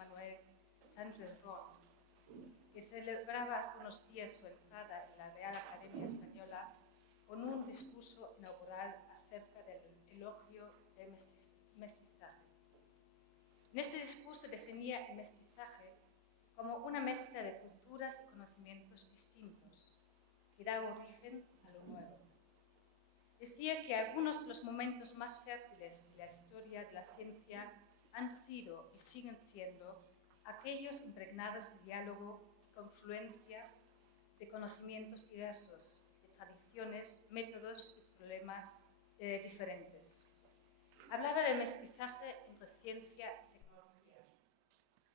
Manuel Saint-Redon, que celebraba hace unos días su entrada en la Real Academia Española con un discurso inaugural acerca del elogio del mestizaje. En este discurso definía el mestizaje como una mezcla de culturas y conocimientos distintos que da origen a lo nuevo. Decía que algunos de los momentos más fértiles de la historia de la ciencia han sido y siguen siendo aquellos impregnados de diálogo, confluencia de conocimientos diversos, de tradiciones, métodos y problemas diferentes. Hablaba del mestizaje entre ciencia y tecnología,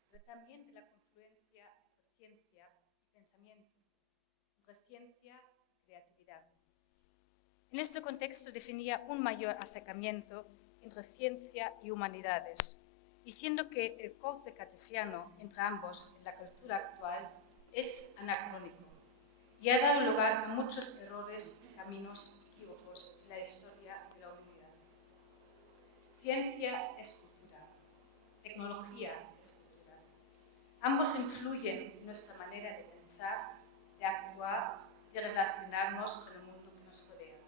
pero también de la confluencia entre ciencia y pensamiento, entre ciencia y creatividad. En este contexto definía un mayor acercamiento entre ciencia y humanidades, diciendo que el corte cartesiano entre ambos en la cultura actual es anacrónico y ha dado lugar a muchos errores y caminos equívocos en la historia de la humanidad. Ciencia es cultura, tecnología es cultura. Ambos influyen en nuestra manera de pensar, de actuar, de relacionarnos con el mundo que nos rodea.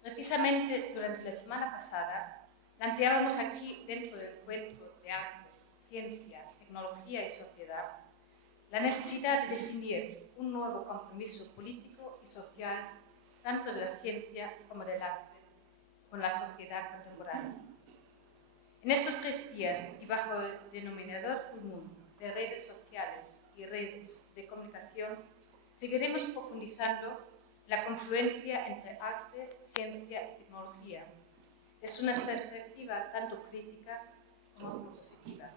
Precisamente durante la semana pasada planteábamos aquí, dentro del encuentro de arte, ciencia, tecnología y sociedad, la necesidad de definir un nuevo compromiso político y social, tanto de la ciencia como del arte, con la sociedad contemporánea. En estos 3 días, y bajo el denominador común de redes sociales y redes de comunicación, seguiremos profundizando la confluencia entre arte, ciencia y tecnología, desde una perspectiva tanto crítica como propositiva.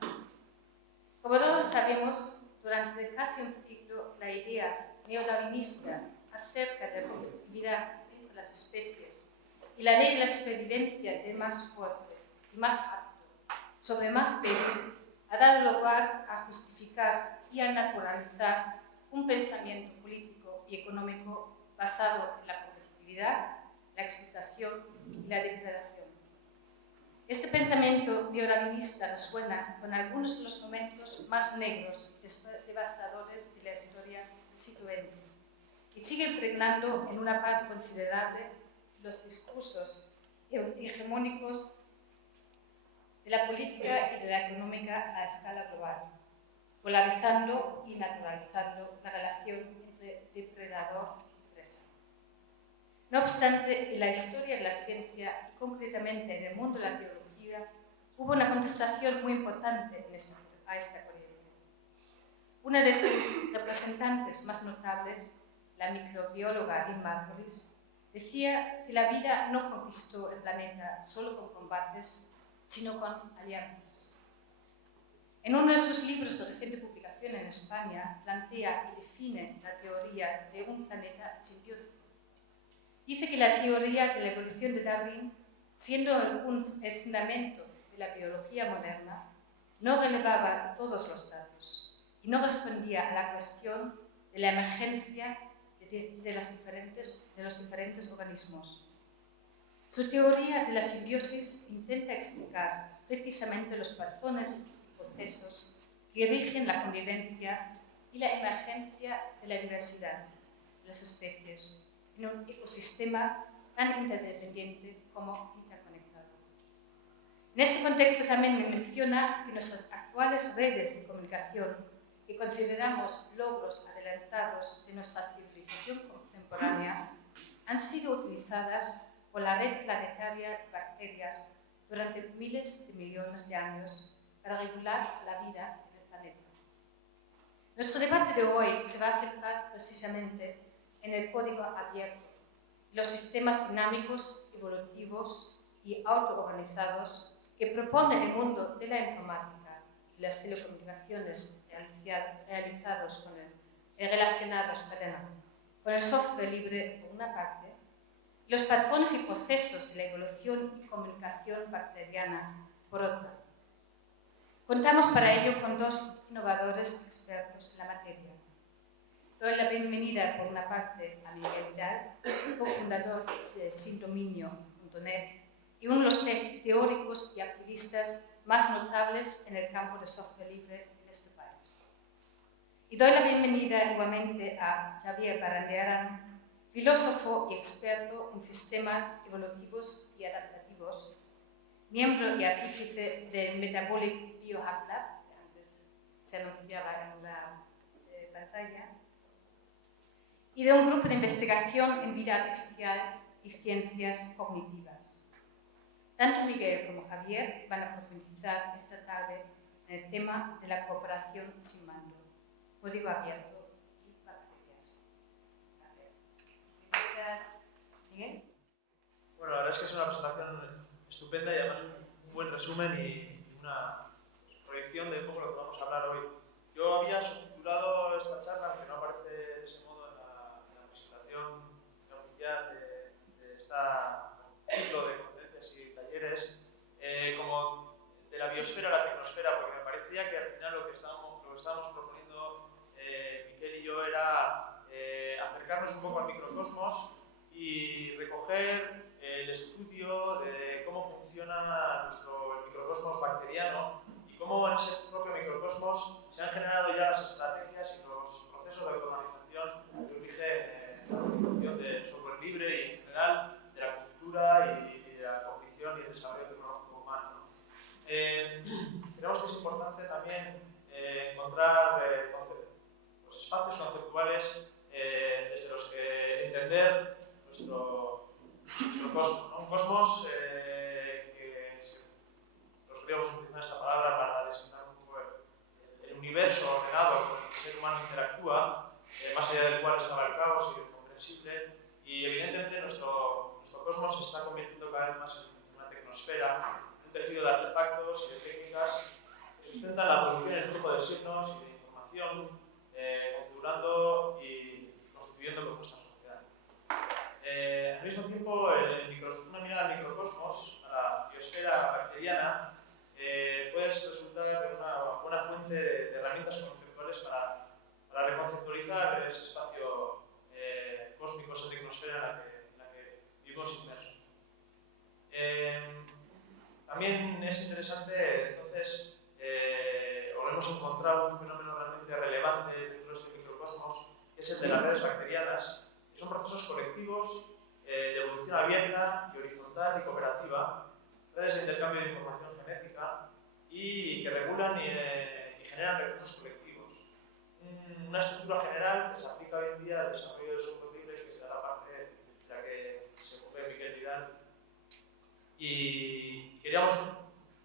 Como todos sabemos, durante casi un siglo, la idea neodarwinista acerca de la competitividad entre las especies y la ley de la supervivencia del más fuerte y más apto sobre más débil ha dado lugar a justificar y a naturalizar un pensamiento político y económico basado en la competitividad, la explotación y la depredación. Este pensamiento neodarwinista resuena con algunos de los momentos más negros y devastadores de la historia del siglo XX y sigue impregnando en una parte considerable los discursos hegemónicos de la política y de la económica a escala global, polarizando y naturalizando la relación entre depredador y presa. No obstante, en la historia de la ciencia, y concretamente en el mundo de la biología, hubo una contestación muy importante a esta corriente. Una de sus representantes más notables, la microbióloga Lynn Margulis, decía que la vida no conquistó el planeta solo con combates, sino con alianzas. En uno de sus libros de reciente publicación en España, plantea y define la teoría de un planeta simbiótico. Dice que la teoría de la evolución de Darwin, siendo el fundamento de la biología moderna, no relevaba todos los datos y no respondía a la cuestión de la emergencia de los diferentes organismos. Su teoría de la simbiosis intenta explicar precisamente los patrones y procesos que rigen la convivencia y la emergencia de la diversidad de las especies en un ecosistema tan interdependiente como interconectado. En este contexto también me menciona que nuestras actuales redes de comunicación, que consideramos logros adelantados de nuestra civilización contemporánea, han sido utilizadas por la red planetaria de bacterias durante miles de millones de años para regular la vida en el planeta. Nuestro debate de hoy se va a centrar precisamente en el código abierto, los sistemas dinámicos, evolutivos y autoorganizados que propone el mundo de la informática y las telecomunicaciones relacionados con el software libre por una parte, los patrones y procesos de la evolución y comunicación bacteriana por otra. Contamos para ello con 2 innovadores expertos en la materia. Doy la bienvenida, por una parte, a Miguel Vidal, cofundador de sindominio.net y uno de los teóricos y activistas más notables en el campo de software libre en este país. Y doy la bienvenida igualmente a Xavier Barandiaran, filósofo y experto en sistemas evolutivos y adaptativos, miembro y artífice del Metabolic Biohack Lab, que antes se anunciaba en la pantalla, y de un grupo de investigación en vida artificial y ciencias cognitivas. Tanto Miguel como Javier van a profundizar esta tarde en el tema de la cooperación sin mando, código abierto y bacterias. Gracias. Gracias, Miguel. Bueno, la verdad es que es una presentación estupenda y además un buen resumen y una proyección de un poco lo que vamos a hablar hoy. Yo había subtitulado esta charla, aunque no aparece de ese modo en la presentación oficial de este ciclo de conferencias y talleres, como de la biosfera a la tecnosfera, porque me parecía que al final lo que estábamos proponiendo Miquel y yo era acercarnos un poco al microcosmos y recoger el estudio de cómo funciona el microcosmos bacteriano y cómo en ese propio microcosmos se han generado ya las estrategias y los procesos de automatización que origen la utilización del software libre y en general de la cultura y de la cognición y el desarrollo tecnológico humano. Creemos que es importante también encontrar espacios conceptuales desde los que entender nuestro cosmos, ¿no? Un cosmos que los griegos utilizan esta palabra para designar un poco el universo ordenado con el que el ser humano interactúa, más allá del cual estaba el caos y el comprensible, y evidentemente nuestro cosmos se está convirtiendo cada vez más en una tecnosfera, un tejido de artefactos y de técnicas que sustentan la producción y el flujo de signos y de información, configurando y constituyendo pues, nuestra sociedad. Al mismo tiempo, una mirada al microcosmos, a la biosfera bacteriana, puede resultar una buena fuente de herramientas conceptuales para reconceptualizar ese espacio cósmico, esa tecnosfera en la que vivimos inmersos. También es interesante, entonces, o hemos encontrado un fenómeno realmente relevante dentro de este microcosmos, que es el de las redes bacterianas, que son procesos colectivos de evolución abierta y horizontal y cooperativa, redes de intercambio de información genética y que regulan y generan recursos colectivos. Una estructura general que se aplica hoy en día al desarrollo del software libre, que será la parte de la que se ocupe Miquel Vidal. Y queríamos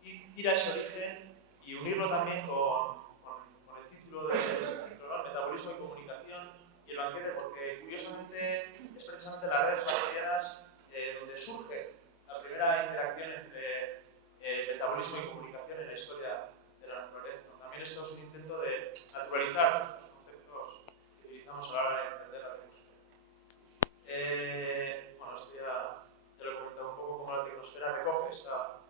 ir a ese origen y unirlo también con el título del ciclo, Metabolismo y Comunicación y el banquete, porque curiosamente es precisamente las redes bacterianas donde surge la primera interacción entre metabolismo y comunicación en la historia de la naturaleza, ¿no? También esto es un intento de naturalizar los conceptos que utilizamos a la hora de entender la tecnosfera. Bueno, esto ya lo he comentado un poco, cómo la tecnosfera recoge esta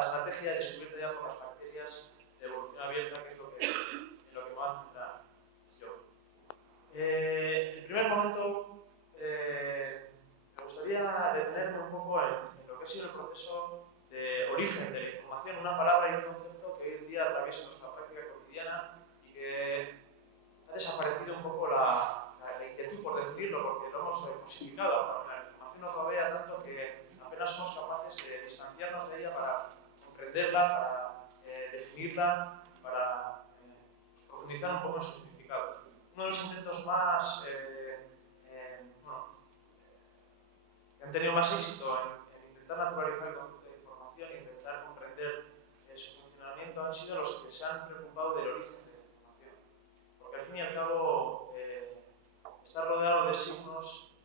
estrategia descubierta ya por las bacterias de evolución abierta, que es en lo que más me centra yo. En el primer momento, me gustaría detenerme un poco en lo que ha sido el proceso de origen de la información, una palabra y un concepto que hoy en día atraviesa nuestra práctica cotidiana y que ha desaparecido un poco la inquietud por definirlo, porque lo hemos cosificado. La información nos rodea tanto que apenas somos capaces de distanciarnos de ella para comprenderla, para definirla, para profundizar un poco en su significado. Uno de los intentos más que han tenido más éxito en intentar naturalizar el concepto de información e intentar comprender su funcionamiento han sido los que se han preocupado del origen de la información. Porque al fin y al cabo está rodeado de signos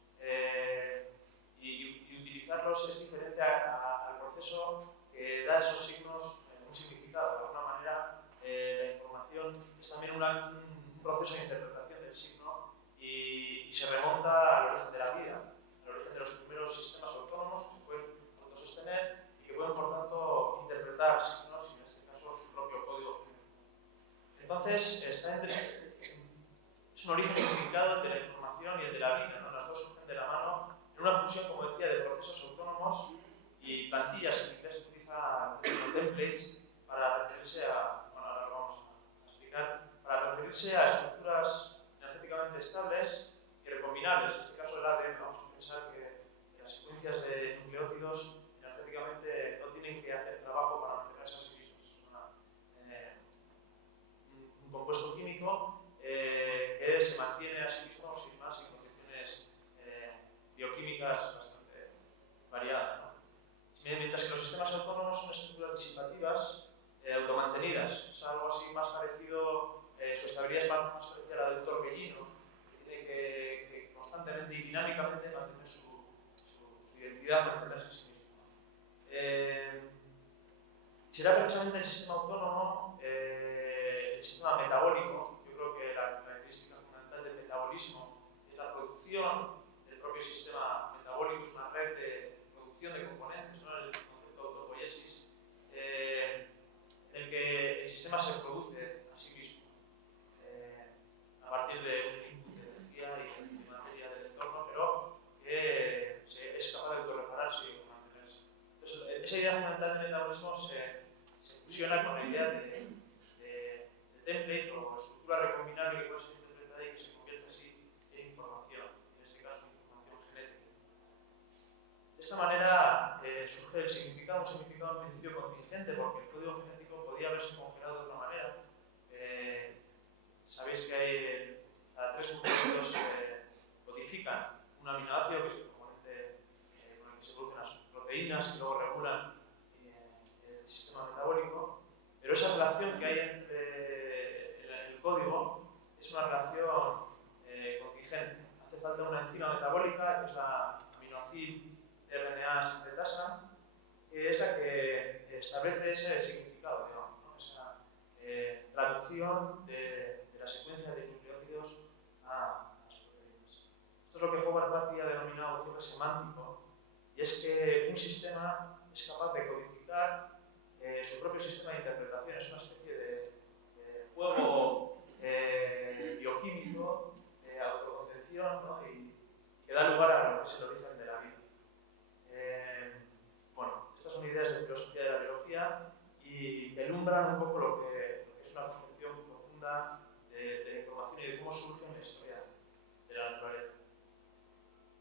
y utilizarlos es diferente al proceso que da a esos signos un significado. De alguna manera, la información es también un proceso de interpretación del signo y se remonta al origen de la vida, al origen de los primeros sistemas autónomos que se pueden autosostener y que pueden, por tanto, interpretar signos y, en este caso, su propio código genético. Entonces, es un origen unificado entre la información y el de la vida, ¿no? Las dos surgen de la mano en una fusión, como decía, de procesos autónomos y plantillas, que en inglés se utiliza el término templates, para el ADN, vamos a pensar que las secuencias de nucleótidos energéticamente no tienen que hacer trabajo para mantenerse a sí mismos. Es un compuesto químico que se mantiene a sí mismo sin más en condiciones bioquímicas bastante variadas, ¿no? Mientras que los sistemas autónomos son estructuras disipativas automantenidas. Es algo así más parecido, su estabilidad es más parecida a la de un torbellino, que tiene que constantemente y dinámicamente mantener su identidad, mantenerse a sí mismo. Será precisamente el sistema autónomo, el sistema metabólico. Yo creo que la característica fundamental del metabolismo es la producción del propio sistema metabólico, es una red de producción de componentes, ¿no? El concepto de autopoiesis, en el que el sistema se produce a sí mismo a partir de un input de energía y de materia del entorno, pero que es capaz de autorrepararse y mantenerse. Entonces, esa idea fundamental del metabolismo se fusiona con la idea de template o estructura recombinable que puede ser interpretada y que se convierte así en información, en este caso información genética. De esta manera surge un significado en principio contingente, porque el código genético podía haberse congelado de otra manera. Sabéis que hay cada 3 nucleótidos codifican un aminoácido, que es el componente con el que se producen las proteínas, que luego regulan el sistema metabólico, pero esa relación que hay entre el código es una relación contingente. Hace falta una enzima metabólica, que es la aminoácido RNA sintretasa, que es la que establece ese significado, digamos, ¿no? Esa traducción de la secuencia de nucleótidos a las proteínas. Esto es lo que Howard Patti ha denominado cierre semántico, y es que un sistema es capaz de codificar su propio sistema de interpretación. Es una especie de juego bioquímico, de autocontención, ¿no? Y que da lugar a lo que es el origen de la vida. Bueno, estas son ideas de filosofía de la biología y que alumbran un poco lo que es una concepción profunda de la información y de cómo surge en la historia de la naturaleza.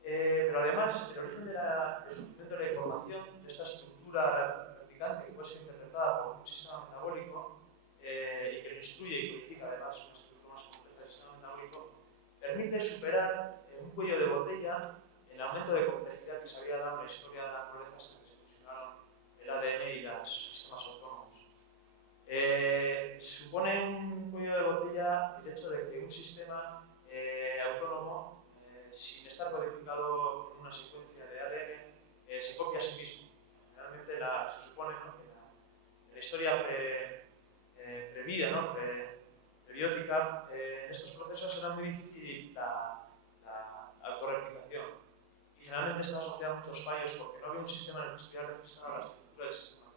Pero además, el origen del surgimiento de la información, de esta estructura replicante que puede ser interpretada por un sistema metabólico y que lo instruye y codifica además una estructura más compleja del sistema metabólico, permite superar un cuello de botella el aumento de complejidad que se había dado en la historia de la naturaleza hasta que se fusionaron el ADN y los sistemas autónomos. Supone un cuello de botella el hecho de que un sistema autónomo, sin estar codificado en una secuencia de ADN, se copia a sí mismo. Realmente se supone, ¿no?, que en la historia previda, ¿no?, prebiótica, en estos procesos era muy difícil la autorreplicación. Y generalmente estaba asociada a muchos fallos porque no había un sistema en el que estuviera registrada la estructura del sistema